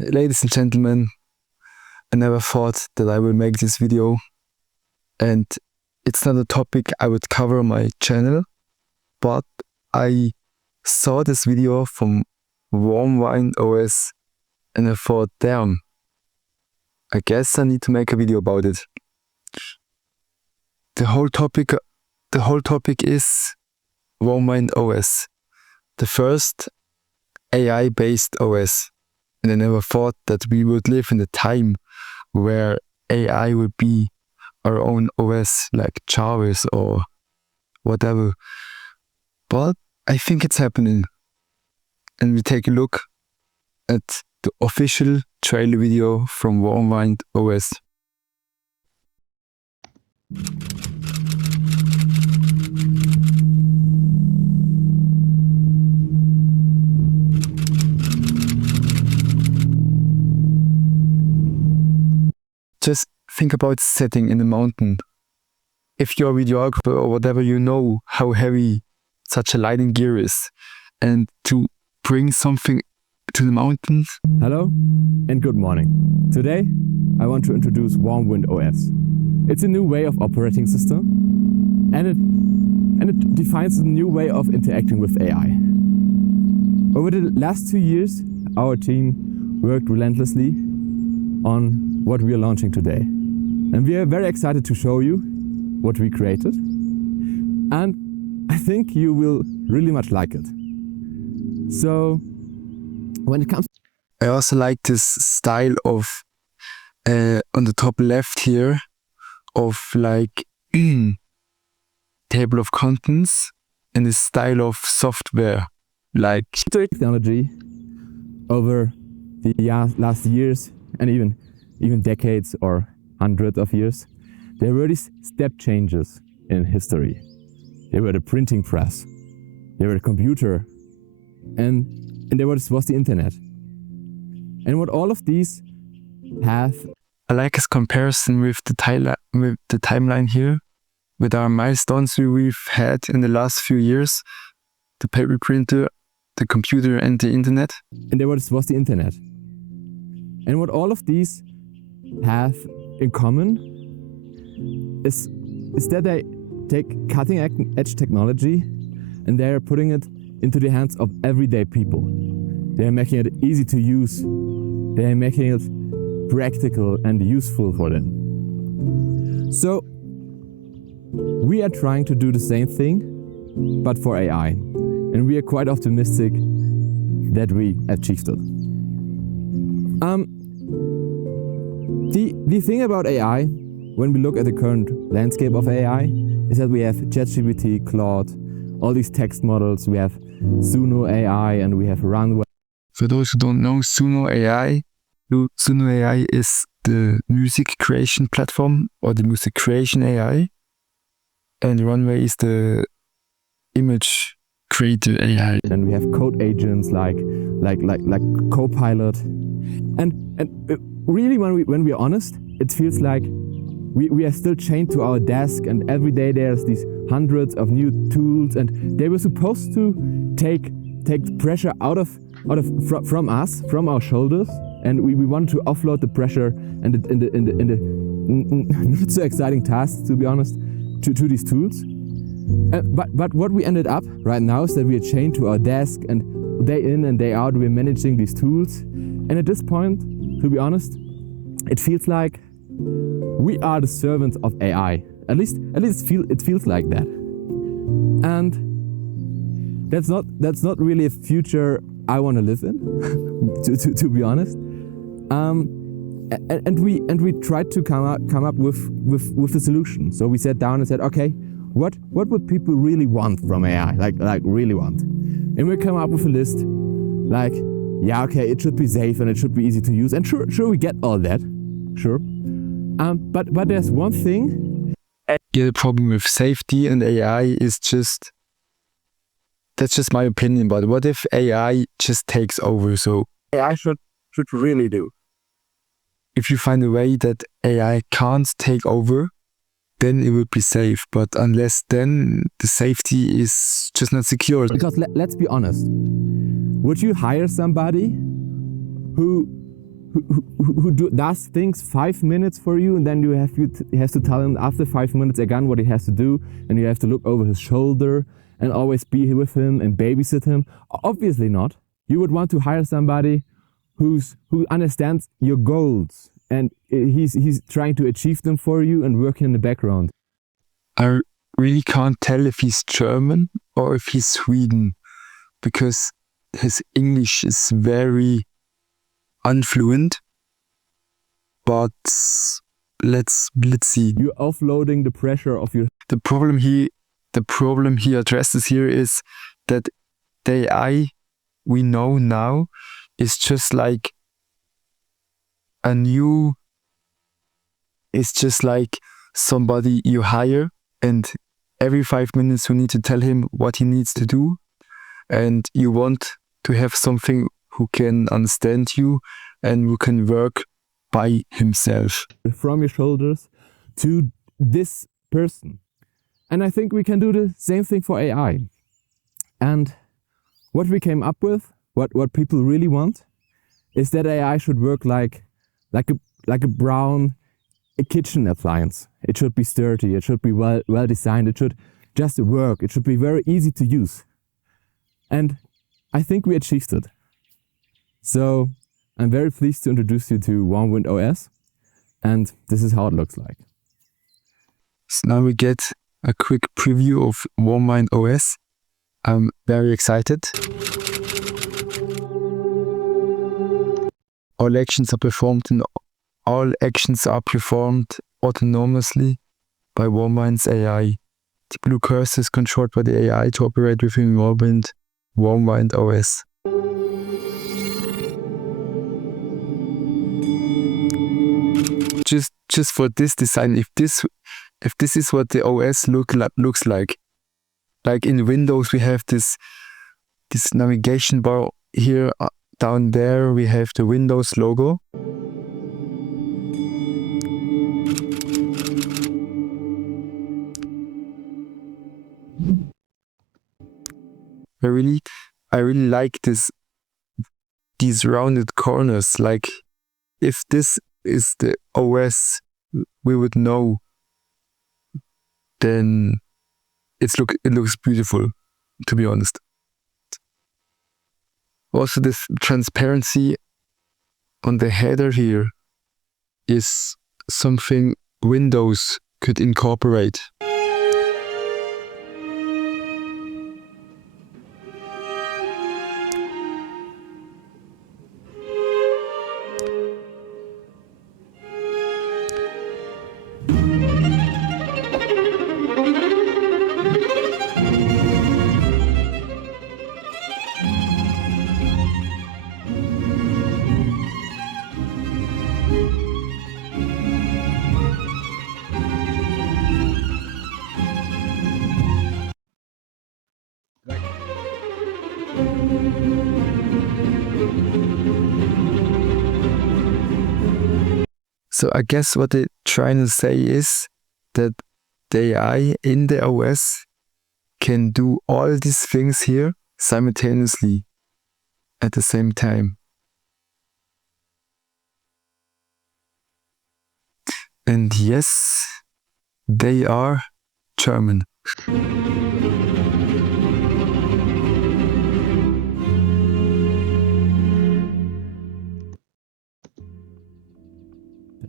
Ladies and gentlemen, I never thought that I will make this video, and it's not a topic I would cover on my channel, but I saw this video from Warm Wine OS and I thought, damn, I guess I need to make a video about it. The whole topic is Warm Wine OS, the first AI-based OS. And I never thought that we would live in a time where AI would be our own OS, like Jarvis or whatever. But I think it's happening. And we take a look at the official trailer video from Warm Wine OS. Just think about setting in a mountain. If you're a videographer or whatever, you know how heavy such a lighting gear is. And to bring something to the mountains. Hello and good morning. Today I want to introduce Warm Wind OS. It's a new way of operating system and it defines a new way of interacting with AI. Over the last 2 years, our team worked relentlessly on what we are launching today. And we are very excited to show you what we created. And I think you will really much like it. So, when it comes... I also like this style of, on the top left here, of like table of contents and this style of software. Like technology over the last years and even decades or hundreds of years, there were these step changes in history. There were the printing press, there were the computer, and there was the internet. And what all of these have... I like his comparison with the timeline here, with our milestones we've had in the last few years, the paper printer, the computer and the internet. And there was the internet. And what all of these have in common is that they take cutting-edge technology and they are putting it into the hands of everyday people. They are making it easy to use. They are making it practical and useful for them. So we are trying to do the same thing, but for AI. And we are quite optimistic that we achieved it. The thing about AI, when we look at the current landscape of AI, is that we have ChatGPT, Claude, all these text models, we have Suno AI and we have Runway. For those who don't know, Suno AI is the music creation platform or the music creation AI, and Runway is the image creator AI. And we have code agents like Copilot. And really, when we are honest, it feels like we are still chained to our desk, and every day there's these hundreds of new tools, and they were supposed to take the pressure from us, from our shoulders, and we wanted to offload the pressure and the not so exciting tasks, to be honest, to these tools. But what we ended up right now is that we are chained to our desk, and day in and day out we're managing these tools. And at this point, to be honest, it feels like we are the servants of AI. At least it feels like that. And that's not really a future I want to live in, to be honest. And we tried to come up with a solution. So we sat down and said, okay, what would people really want from AI? Like really want? And we come up with a list, like, yeah, okay, it should be safe and it should be easy to use. And sure, we get all that, sure. But there's one thing. Yeah, the problem with safety and AI is that's just my opinion. But what if AI just takes over? So AI should really do. If you find a way that AI can't take over, then it will be safe. But unless then, the safety is just not secure. Because let's be honest, would you hire somebody who does things 5 minutes for you, and then you have to tell him after 5 minutes again what he has to do, and you have to look over his shoulder and always be with him and babysit him. Obviously not. You would want to hire somebody who understands your goals, and he's trying to achieve them for you and work in the background. I really can't tell if he's German or if he's Sweden, because his English is very unfluent. But let's see. You're offloading the pressure of your... The problem he addresses here is that the AI we know now is just like it's just like somebody you hire, and every 5 minutes you need to tell him what he needs to do, and you want to have something who can understand you and who can work by himself. From your shoulders to this person. And I think we can do the same thing for AI. And what we came up with, what people really want, is that AI should work like a brown kitchen appliance. It should be sturdy, it should be well designed, it should just work, it should be very easy to use. And I think we achieved it. So I'm very pleased to introduce you to Warmwind OS, and this is how it looks like. So now we get a quick preview of Warmwind OS. I'm very excited. All actions are performed autonomously by Warmwind's AI. The blue cursor is controlled by the AI to operate within Warmwind OS. Just for this design, if this is what the OS looks like in Windows we have this navigation bar here, down there we have the Windows logo. I really like these rounded corners. Like, if this is the OS we would know, then it looks beautiful, to be honest. Also, this transparency on the header here is something Windows could incorporate. So I guess what they're trying to say is that the AI in the OS can do all these things here simultaneously at the same time. And yes, they are German.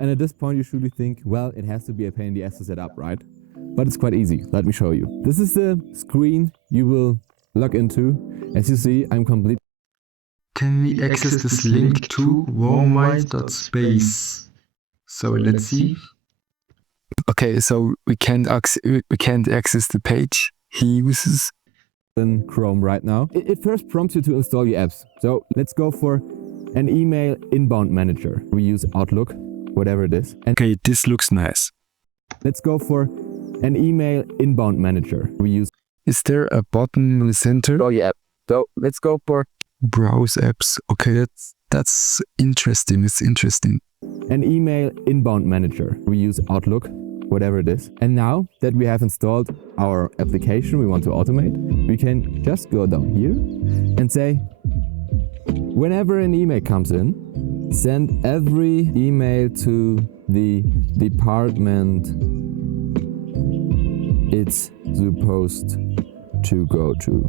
And at this point you surely think, well, it has to be a pain in the ass to set up, right? But it's quite easy. Let me show you. This is the screen you will log into. As you see, I'm complete. Can we access this link to warmwind.space? So let's see. Okay, so we can't access the page he uses. In Chrome right now. It first prompts you to install your apps. So let's go for an email inbound manager. We use Outlook, whatever it is. And okay, this looks nice. Let's go for an email inbound manager. We use... Is there a button in the center? Oh yeah. So let's go for browse apps. Okay, that's interesting. It's interesting. An email inbound manager. We use Outlook, whatever it is. And now that we have installed our application we want to automate, we can just go down here and say, whenever an email comes in, send every email to the department it's supposed to go to.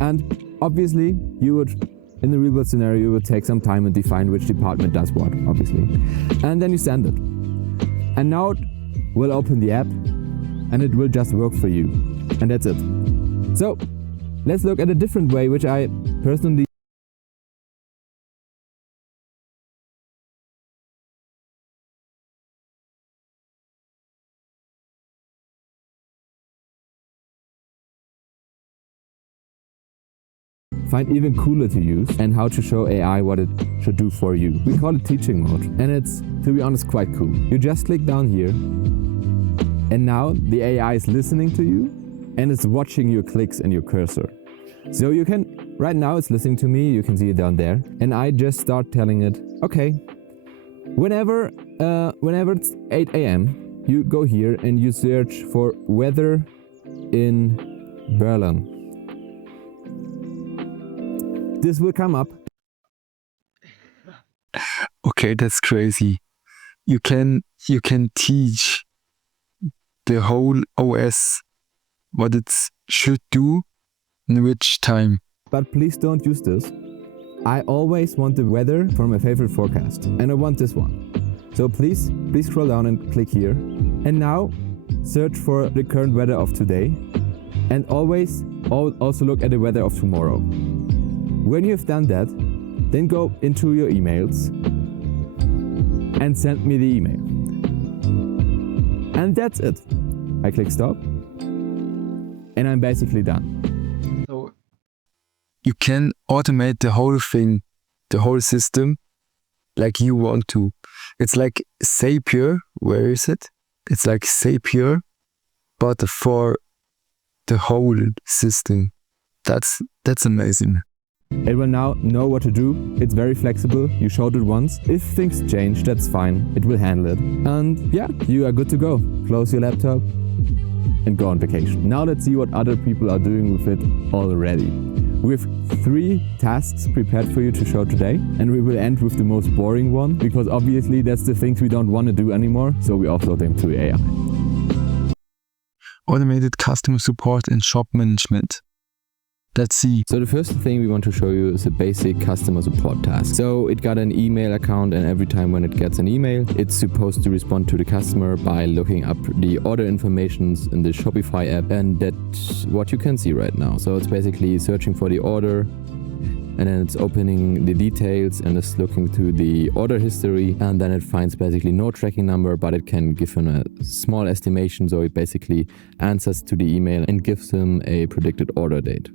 And obviously, you would, in the real world scenario, you would take some time and define which department does what, obviously. And then you send it. And now it will open the app and it will just work for you. And that's it. So let's look at a different way, which I personally find even cooler to use and how to show AI what it should do for you. We call it teaching mode, and it's, to be honest, quite cool. You just click down here and now the AI is listening to you and it's watching your clicks and your cursor. So you can, right now it's listening to me, you can see it down there, and I just start telling it, okay, whenever it's 8 AM, you go here and you search for weather in Berlin. This will come up. Okay, that's crazy. You can teach the whole OS what it should do in which time. But please don't use this. I always want the weather for my favorite forecast, and I want this one. So please scroll down and click here. And now search for the current weather of today, and always also look at the weather of tomorrow. When you've done that, then go into your emails and send me the email. And that's it. I click stop and I'm basically done. So you can automate the whole thing, the whole system, like you want to. It's like Zapier. Where is it? It's like Zapier, but for the whole system. That's amazing. It will now know what to do. It's very flexible. You showed it once. If things change, that's fine. It will handle it. And yeah, you are good to go. Close your laptop and go on vacation. Now let's see what other people are doing with it already. We have 3 tasks prepared for you to show today, and we will end with the most boring one, because obviously that's the things we don't want to do anymore, so we offload them to AI. Automated customer support and shop management. Let's see. So the first thing we want to show you is a basic customer support task. So it got an email account, and every time when it gets an email, it's supposed to respond to the customer by looking up the order informations in the Shopify app, and that's what you can see right now. So it's basically searching for the order, and then it's opening the details and it's looking through the order history, and then it finds basically no tracking number, but it can give him a small estimation. So it basically answers to the email and gives him a predicted order date.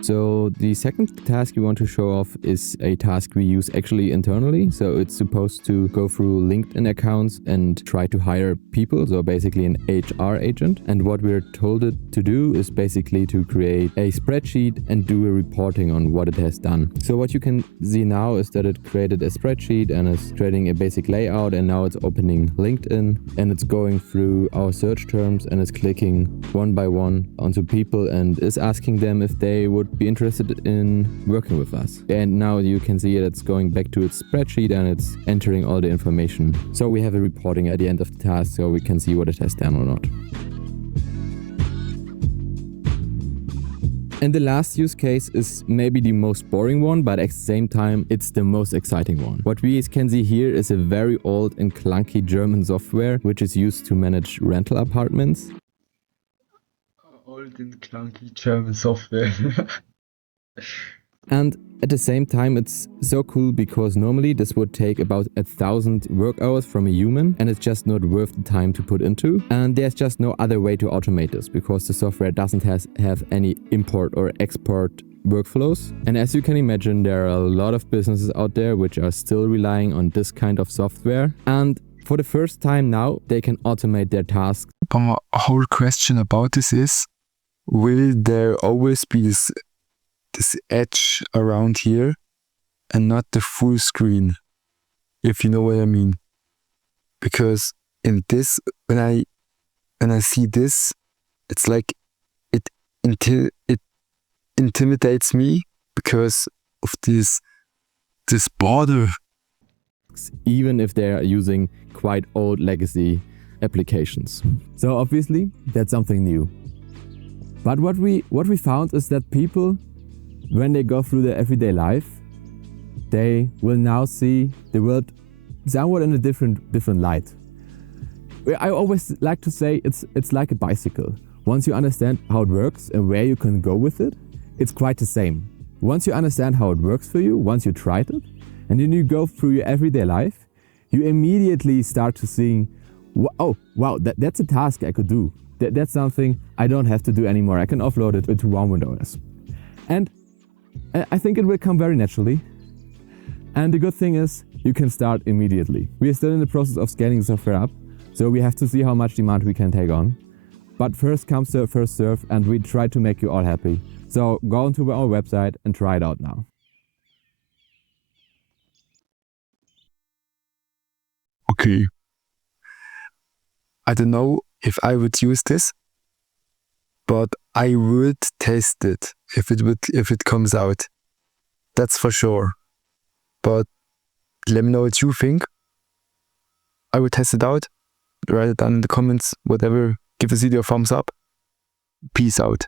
So the second task we want to show off is a task we use actually internally. So it's supposed to go through LinkedIn accounts and try to hire people. So basically an HR agent. And what we're told it to do is basically to create a spreadsheet and do a reporting on what it has done. So what you can see now is that it created a spreadsheet and is creating a basic layout, and now it's opening LinkedIn and it's going through our search terms and is clicking one by one onto people and is asking them if they would be interested in working with us. And now you can see it's going back to its spreadsheet and it's entering all the information. So we have a reporting at the end of the task, so we can see what it has done or not. And the last use case is maybe the most boring one, but at the same time, it's the most exciting one. What we can see here is a very old and clunky German software, which is used to manage rental apartments. Old and clunky German software. And at the same time, it's so cool because normally this would take about 1,000 work hours from a human, and it's just not worth the time to put into. And there's just no other way to automate this because the software doesn't have any import or export workflows. And as you can imagine, there are a lot of businesses out there which are still relying on this kind of software. And for the first time now, they can automate their tasks. But my whole question about this is, will there always be this edge around here and not the full screen, if you know what I mean? Because in this, when I see this, it's like it until it intimidates me because of this border. Even if they are using quite old legacy applications. So obviously that's something new. But what we found is that people, when they go through their everyday life, they will now see the world somewhat in a different light. I always like to say it's like a bicycle. Once you understand how it works and where you can go with it, it's quite the same. Once you understand how it works for you, once you tried it, and then you go through your everyday life, you immediately start to see, oh wow, that's a task I could do. That's something I don't have to do anymore. I can offload it to OS. And I think it will come very naturally. And the good thing is, you can start immediately. We are still in the process of scaling the software up, so we have to see how much demand we can take on. But first come serve, first serve, and we try to make you all happy. So go onto our website and try it out now. Okay. I don't know if I would use this, but I would test it if it comes out. That's for sure. But let me know what you think. I would test it out. Write it down in the comments, whatever. Give this video a thumbs up. Peace out.